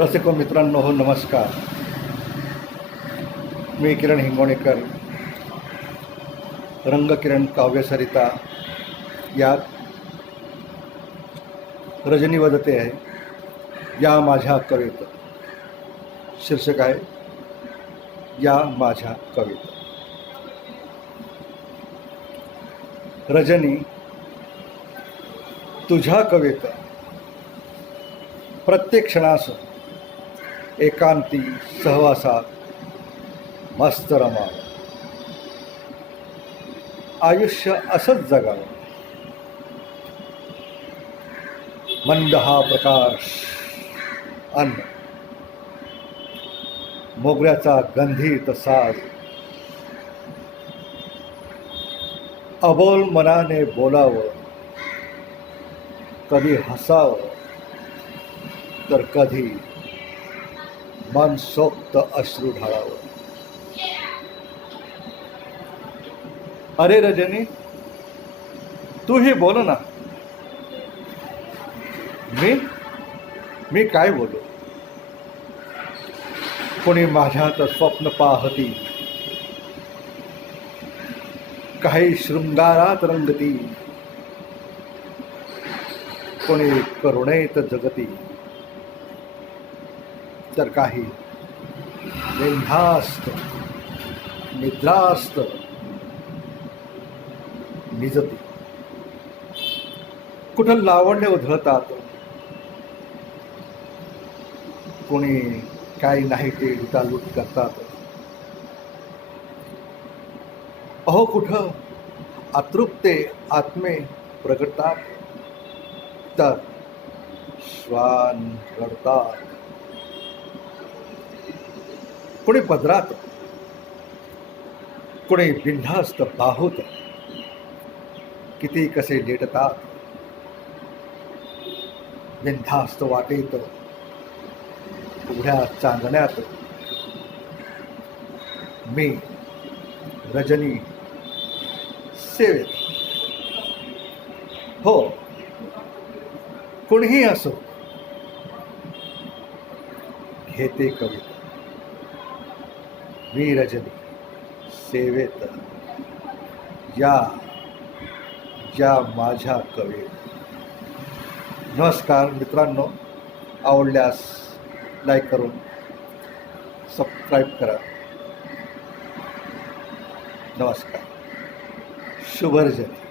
रसिको मित्रांनो, हो नमस्कार. मी किरण हिंगोणेकर, रंगकिरण काव्यसरिता यात रजनी वदते आहे या माझ्या कविता. शीर्षक आहे या माझ्या कविता. रजनी, तुझ्या कविता प्रत्येक क्षणास एकांती सहवासात मस्त रमावं. आयुष्य असंच जगावं. मंद हा प्रकाश अन्न, मोगऱ्याचा गंधीत साज, अबोल मनाने बोलावं, कधी हसावं तर कधी मनसोक्त अश्रू ढाळावं. अरे रजनी, तूही बोल ना. मी काय बोलू? कोणी माझ्यात स्वप्न पाहती, काही शृंगारात रंगती, कोणी करुणेत जगती, तर काही बिनधास्त निद्रास्त निजती. कुठं लावण्य उधळतात, कोणी काही नाही ते लुटालूट करतात. अहो कुठं अतृप्ते आत्मे प्रगटतात, तर श्वान रडतात. कोणी पदरात, कोणी बिनधास्त बाहूत, किती कसे लेटतात. बिनधास्त वाटेत उघड्या चांदण्यात मी रजनी सेवेत. हो, कोणीही असो, घेते कविता. मी रजनी सेवेत या माझ्या कविता. नमस्कार मित्रांनो, आवडल्यास लाईक करून सबस्क्राईब करा. नमस्कार. शुभ रजनी.